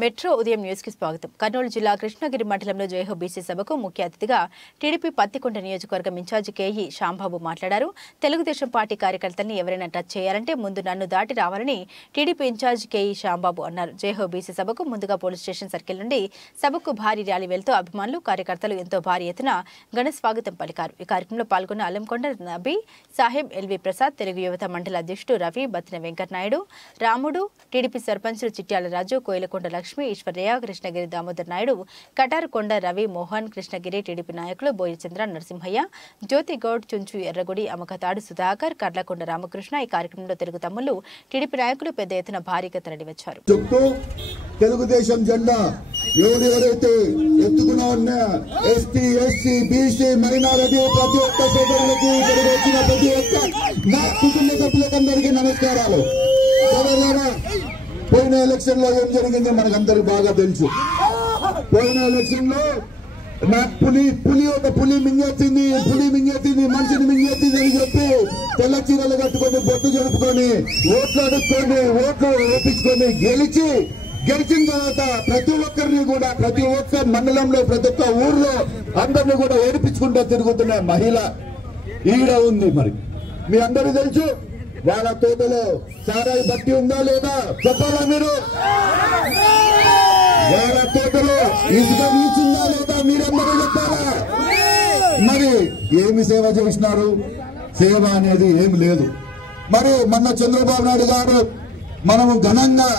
Metro ఉదయం news కి స్వాగతం. కర్నూలు జిల్లా కృష్ణగిరి మండలంలో జయహో బీసీ సభకు ముఖ్య అతిథిగా టీడీపీ పత్తికొండ నియోజకవర్గం ఇన్ఛార్జి కేఈ శాంబాబు మాట్లాడారు. తెలుగుదేశం పార్టీ కార్యకర్తల్ని ఎవరైనా టచ్ చేయాలంటే ముందు నన్ను దాటి రావాలని టీడీపీ ఇన్ఛార్జి కేఈ శాంబాబు అన్నారు. జయహో బీసీ సభకు ముందుగా పోలీస్ స్టేషన్ సర్కిల్ నుండి సభకు భారీ ర్యాలీ వెళ్తూ అభిమానులు కార్యకర్తలు ఎంతో భారీ ఎత్తున ఘన స్వాగతం పలికారు. ఈ కార్యక్రమంలో పాల్గొన్న అల్లంకొండ నబీ సాహెబ్, ఎల్వి ప్రసాద్, తెలుగు యువత మండల అధ్యక్షుడు రవి, బత్తిన వెంకటనాయుడు, రాముడు, టీడీపీ సర్పంచులు చిట్యాల రాజు, కోయిలకొండ లక్ష్మి, ఈశ్వర్య, కృష్ణగిరి దామోదర్ నాయుడు, కటారుకొండ రవి, మోహన్, కృష్ణగిరి టీడీపీ నాయకులు బోయచంద్ర, నరసింహయ్య, జ్యోతిగౌడ్, చుంచు ఎర్రగుడి, అమకతాడు సుధాకర్, కర్లకొండ రామకృష్ణ. ఈ కార్యక్రమంలో తెలుగు తమ్ముళ్లు, టీడీపీ నాయకులు పెద్ద ఎత్తున భారీగా తరలివచ్చారు. తెలుగుదేశం జెండా ఎవరైతే ఎత్తుకున్నా ఎస్టీ, ఎస్సీ, బీసీ, మైనారిటీ ప్రతి ఒక్క సోదరులకు వచ్చిన ప్రతి ఒక్క నా కుటుంబ సభ్యులకందరికీ నమస్కారాలు. పోయిన ఎలక్షన్ లో ఏం జరిగిందో మనకందరికి బాగా తెలుసు. పోయిన ఎలక్షన్ లో పులి మింగేసింది, మనిషిని మింగేసింది అని చెప్పి తెల్ల చీరలు కట్టుకొని బొట్టు జరుపుకొని ఓట్లు అడుక్కొని ఓట్లు వేపించుకొని గెలిచిన తర్వాత ప్రతి ఒక్కరిని కూడా ప్రతి ఒక్క మండలంలో ప్రతి ఒక్క ఊర్లో అందరినీ కూడా ఏడిపించుకుంటూ తిరుగుతున్న మహిళ ఈడ ఉంది. మరి మీ అందరూ తెలుసు వాళ్ళ తోటలో సారాయి బట్టి ఉందా లేదా చెప్పాలా మీరు? వాళ్ళ తోటలో ఇసుక వీచిందా లేదా మీరందరూ చెప్పాలా? మరి ఏమి సేవ చేసినారు? సేవ అనేది ఏమి లేదు. మరి మొన్న చంద్రబాబు నాయుడు గారు మనము ఘనంగా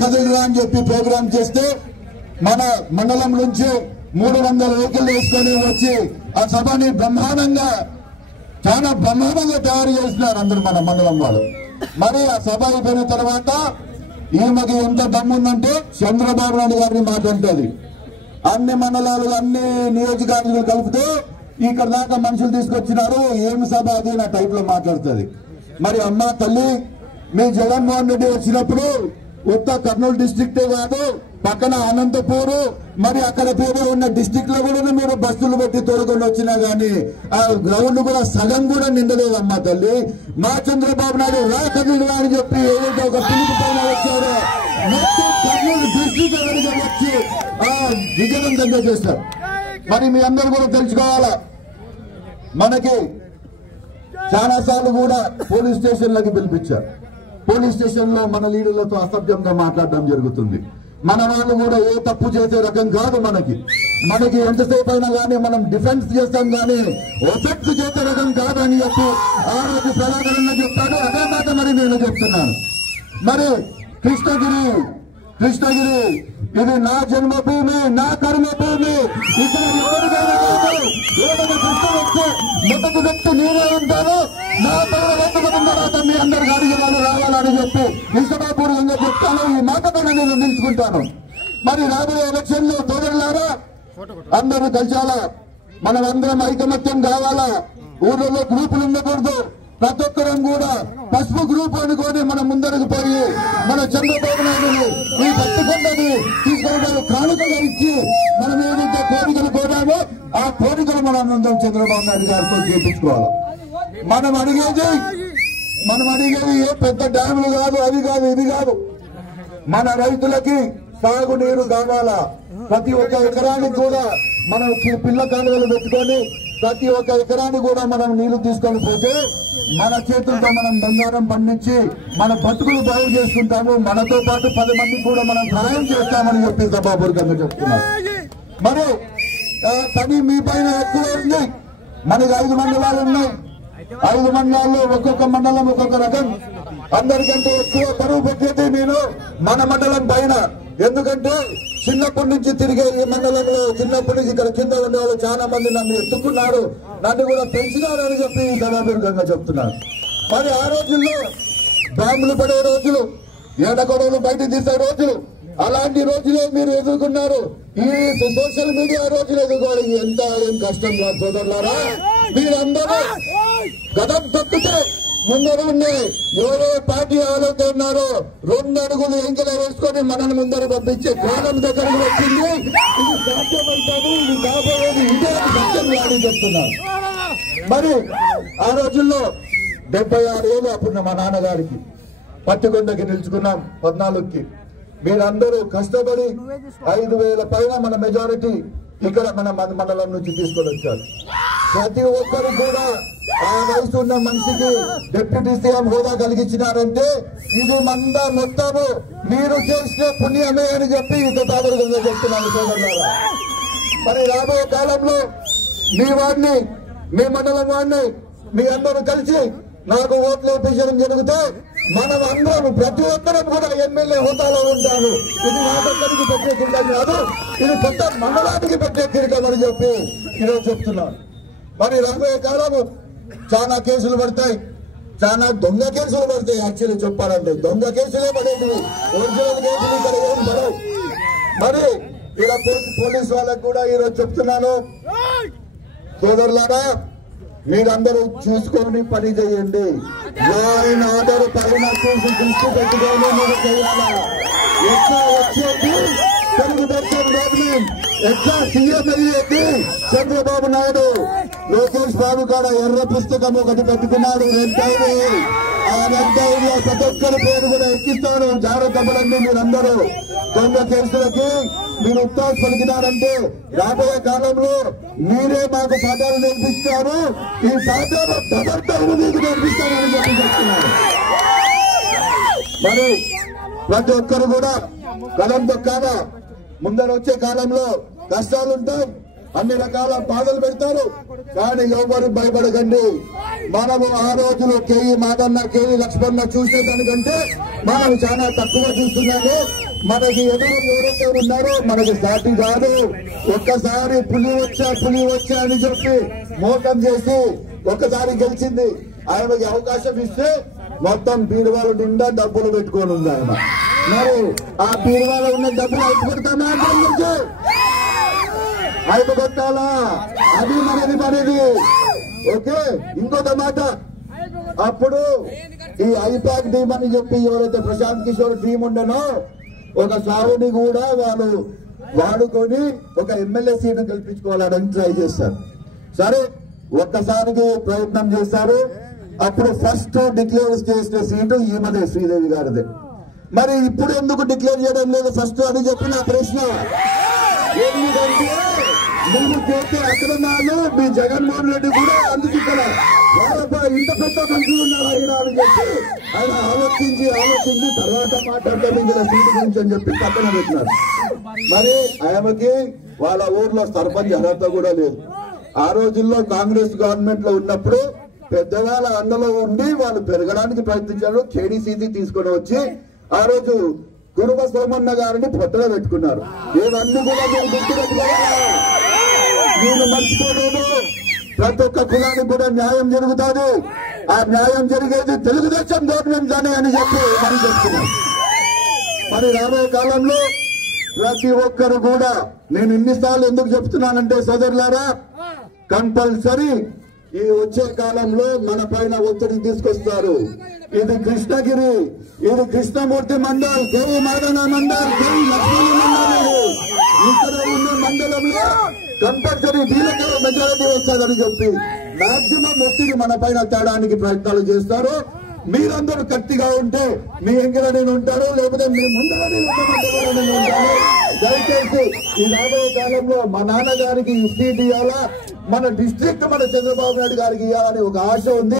కదలిరా అని చెప్పి ప్రోగ్రాం చేస్తే మన మండలం నుంచి 300 వెహికల్ వేసుకొని వచ్చి ఆ సభని చాలా బ్రహ్మాండంగా తయారు చేస్తున్నారు అందరు మన మండలం వాళ్ళు. మరి ఆ సభ అయిపోయిన తర్వాత ఈమెకి ఎంత దమ్ముందంటే చంద్రబాబు నాయుడు గారిని మాట్లాడుతుంది. అన్ని మండలాలు అన్ని నియోజకవర్గాలు కలిపితే ఇక్కడ దాకా మనుషులు తీసుకొచ్చినారు, ఏమి సభ అది నా టైప్ లో మాట్లాడుతుంది. మరి అమ్మ తల్లి, మీ జగన్మోహన్ రెడ్డి వచ్చినప్పుడు ఉత్త కర్నూలు డిస్ట్రిక్టే కాదు, పక్కన అనంతపూర్ మరి అక్కడ పేరు ఉన్న డిస్ట్రిక్ట్ లో కూడా మీరు బస్సులు పెట్టి తోడుకొని వచ్చినా గానీ ఆ గ్రౌండ్ కూడా సగం కూడా నిండలేదమ్మా తల్లి. మా చంద్రబాబు నాయుడు కదిలిరా అని చెప్పి ఏదైతే ఒక పిలుపు పైన వచ్చారో మొత్తం కర్నూలు డిస్ట్రిక్ట్ ఎవరిగా వచ్చి విజయవంతంగా చేస్తారు. మరి మీ అందరూ కూడా తెలుసుకోవాలా, మనకి చాలా సార్లు కూడా పోలీస్ స్టేషన్లకి పిలిపించారు. పోలీస్ స్టేషన్ లో మన లీడర్లతో అసభ్యంగా మాట్లాడడం జరుగుతుంది. మన వాళ్ళు కూడా ఏ తప్పు చేసే రకం కాదు. మనకి ఎంతసేపు అయినా కానీ మనం డిఫెన్స్ చేస్తాం కానీ ఒఫెక్ట్ చేసే రకం కాదు అని చెప్పి ఆ రోజు ప్రధానంగా చెప్తాడు. అదే మాట మరి నేను చెప్తున్నాను. మరి కృష్ణగిరి ఇది నా జన్మభూమి, నా కర్మభూమి. ఇక్కడ మొదటి వ్యక్తి నేనే ఉంటాను. నా తర్వాత మీ అందరికి అడిగినాను రావాలని చెప్పి నిజమాపూర్వంగా చెప్తాను. ఈ మాటతో నేను నిలుచుకుంటాను. మరి రాబోయే ఎలక్షన్ లో తోడలారా అందరూ కలిసాలా, మనం అందరం ఐకమత్యం కావాలా. ఊళ్ళో గ్రూపులు ఉండకూడదు. ప్రతి ఒక్కరం కూడా పసుపు గ్రూప్ అనుకొని మనం ముందరకు పోయి మన చంద్రబాబు నాయుడు ఈ పత్తికొండని తీసుకుని కానుకలు ఇచ్చి మనం ఏదైతే కోరికలు కోరామో ఆ కోరికలు మనం అందరం చంద్రబాబు నాయుడు గారితో చేయించుకోవాలి. మనం అడిగేది ఏ పెద్ద డ్యాములు కాదు, అది కాదు, ఇది కాదు. మన రైతులకి సాగునీరు కావాలా. ప్రతి ఒక్క ఎకరానికి కూడా మనం పిల్ల కాలువలు పెట్టుకొని ప్రతి ఒక్క ఎకరాన్ని కూడా మనం నీళ్లు తీసుకొని పోతే మన చేతులతో మనం బంగారం పండించి మన బతుకులు బాగు చేసుకుంటాము. మనతో పాటు 10 మందికి కూడా మనం సహాయం చేస్తామని చెప్పి సభాపూర్వకంగా చెప్తున్నాం. మరి పని మీ పైన ఎక్కువ ఉంది. మనకి 5 మండలాలు ఉన్నాయి. 5 మండలాల్లో ఒక్కొక్క మండలం ఒక్కొక్క రకం. అందరికంటే ఎక్కువ బరువు పెట్టేది నేను మన మండలం పైన. ఎందుకంటే చిన్నప్పటి నుంచి తిరిగే ఈ మండలంలో చిన్నప్పటి నుంచి ఇక్కడ కింద ఉండే వాళ్ళు చాలా మంది నన్ను ఎత్తుకున్నారు, నన్ను కూడా పెంచినారు అని చెప్పి సభాపూర్వకంగా చెప్తున్నారు. మరి ఆ రోజుల్లో బాంబులు పడే రోజులు, ఎండగొడవలు బయట తీసే రోజులు, అలాంటి రోజులే మీరు ఎదుర్కొన్నారు. ఈ సోషల్ మీడియా రోజులు ఎదుర్కోవడం ఏం కష్టం కాదు సోదరులారా. మీరందరూ గతం తొక్కితే ముందర ఉండే ఎవరో పార్టీ ఆలోచన ఉన్నారో 2 అడుగులు ఎంకలు వేసుకొని మనల్ని ముందర పంపించే కాలం దగ్గరకు వచ్చింది. ఇది సాధ్యమవుతాడు, ఇది కాబోయేది ఇదే సత్యం అని చెప్తున్నారు. మరి ఆ రోజుల్లో 76 ఏళ్ళు అప్పుడు మా నాన్నగారికి పత్తికొండకి నిలుచుకున్నాం 14కి. మీరందరూ కష్టపడి 5,000 పైన మన మెజారిటీ ఇక్కడ మన మండలం నుంచి తీసుకొని వచ్చారు. ప్రతి ఒక్కరు కూడా ఆ వయసు ఉన్న మనిషికి డిప్యూటీ సీఎం హోదా కలిగించినారంటే ఇది మొత్తము మీరు చేసిన పుణ్యమే అని చెప్పి ఇంతగా చెప్తున్నాను సోదరులారా. మరి రాబోయే కాలంలో మీ వాడిని, మీ మండలం వాడిని మీ అందరూ కలిసి నాకు ఓట్లు వేయించడం జరిగితే మనం అందరం ప్రతి ఒక్కరం కూడా ఎమ్మెల్యే హోదాలో ఉంటారు. ఇది నాకొక్కరికి పెట్టే కిరీటం కాదు, ఇది పెద్ద మండలానికి పెట్టే కిరీటం అని చెప్పి ఈరోజు చెప్తున్నాను. మరి రాబోయే కాలము చాలా కేసులు పడతాయి, చాలా దొంగ కేసులు పడతాయి. యాక్చువల్లీ చెప్పాలంటే దొంగ కేసులే పడేది, ఒరిజినల్ కేసులు ఇక్కడ ఏం పడవు. మరి ఇలా పోలీసు వాళ్ళకు కూడా ఈరోజు చెప్తున్నాను, సోదరులారా మీరందరూ చూసుకొని పని చేయండి. లైన్ ఆర్డర్ పైన చూసి దృష్టి పెట్టుకొని మీరు చేయాలా. ఎట్లా వచ్చేది తెలుగుదేశం గవర్నమెంట్, ఎట్లా సీఎం అయ్యేది చంద్రబాబు నాయుడు. లోకేష్ బాబు కాడ ఎర్ర పుస్తకం ఒకటి పెట్టుకున్నాడు, రెడ్డైంది. ఆ రెడ్డైలో ప్రతి ఒక్కరి పేరు కూడా ఎక్కిస్తారు. జాగ్రత్త పడండి. మీరందరూ దొంగ కేసులకి మీరు ఉత్సాహం పలికినారంటే రాబోయే కాలంలో మీరే మాకు పాఠాలు నేర్పిస్తారు. ఈ పాఠాలు తదర్థం మీకు నేర్పిస్తారని చెప్పి చెప్తున్నారు. మరి ప్రతి ఒక్కరు కూడా కలం తొక్కాలా. ముందర వచ్చే కాలంలో కష్టాలుంటాయి, అన్ని రకాల బాధలు పెడతారు, కానీ ఎవరు భయపడకండి. మనము ఆ రోజులు కేఈ మాదన్న, కేఈ లక్ష్మణ చూసే దానికంటే మనం చాలా తక్కువ చూస్తున్నాము. మనకి ఎదురు ఎవరైతే ఉన్నారో మనకి సాటి కాదు. ఒక్కసారి పులి వచ్చా అని చెప్పి మోసం చేసి ఒక్కసారి గెలిచింది. ఆయనకి అవకాశం ఇస్తే మొత్తం బీరువాల నిండా డబ్బులు పెట్టుకొని ఉంది ఆయన. మరి ఆ బీరువాలో ఉన్న డబ్బులు అయిపోతామా, అయిపోగొట్టాలా, అది మనది. ఓకే, ఇంకొక మాట, అప్పుడు ఈ ఐపాక్ టీమ్ అని చెప్పి ఎవరైతే ప్రశాంత్ కిషోర్ టీం ఉండనో ఒక సావుని కూడా వాళ్ళు వాడుకొని ఒక ఎమ్మెల్యే సీటు గెలిపించుకోవాలని ట్రై చేస్తారు. సరే, ఒక్కసారికి ప్రయత్నం చేస్తారు. అప్పుడు ఫస్ట్ డిక్లేర్ చేసిన సీటు ఈమెదే, శ్రీదేవి గారిదే. మరి ఇప్పుడు ఎందుకు డిక్లేర్ చేయడం లేదు ఫస్ట్ అని చెప్పి నా ప్రశ్న. ఎందుకంటే మీరు చేసే అక్రమాలు మీ జగన్మోహన్ రెడ్డి కూడా అందుకు ఇక్కడ ఇంత పెద్ద మంత్రులు ఉన్నారు అయినా అని చెప్పి ఆయన ఆలోచించి తర్వాత మాట్లాడతాం ఇందులో సీటు గురించి అని చెప్పి పక్కన పెట్టినారు. మరి ఆమెకి వాళ్ళ ఊర్లో సర్పంచ్ అర్హత కూడా లేదు. ఆ రోజుల్లో కాంగ్రెస్ గవర్నమెంట్ లో ఉన్నప్పుడు పెద్దవాళ్ళ అండలో ఉండి వాళ్ళు పెరగడానికి ప్రయత్నించారు. కేడీసీసీ తీసుకొని వచ్చి ఆ రోజు కురుమ సోమన్న గారిని పొట్టలో పెట్టుకున్నారు. ఇవన్నీ కూడా మీరు గుర్తుపెట్టుకోవాలా, మీరు మర్చిపోలేదు. ప్రతి ఒక్క కులానికి కూడా న్యాయం జరుగుతుంది. ఆ న్యాయం జరిగేది తెలుగుదేశం గవర్నమెంట్ కానీ అని చెప్పి మనం చెప్తున్నాం. మరి రాబోయే కాలంలో ప్రతి ఒక్కరు కూడా, నేను ఇన్నిసార్లు ఎందుకు చెప్తున్నానంటే సోదరులారా, కంపల్సరీ ఈ వచ్చే కాలంలో మన పైన ఒత్తిడి తీసుకొస్తారు. ఇది కృష్ణగిరి, ఇది కృష్ణమూర్తి మండల్, కేవీ మాదన మండల్, కేవీ లక్ష్మీ మండల్, ఇక్కడ ఉన్న మండలంలో కంపల్సరీ వీళ్ళకే మెజారిటీ వస్తుందని చెప్పి మాక్సిమం ఒత్తిడి మన పైన తేడానికి ప్రయత్నాలు చేస్తారు. మీరందరూ కత్తిగా ఉంటే మీ ఎంగిల నేను ఉంటారు, లేకపోతే మీ ముందర నేను ఉంటాను. దయచేసి ఈ రాబోయే కాలంలో మా నాన్నగారికి సీట్ ఇవ్వాలా, మన డిస్ట్రిక్ట్ మన చంద్రబాబు నాయుడు గారికి ఇవ్వాలని ఒక ఆశ ఉంది.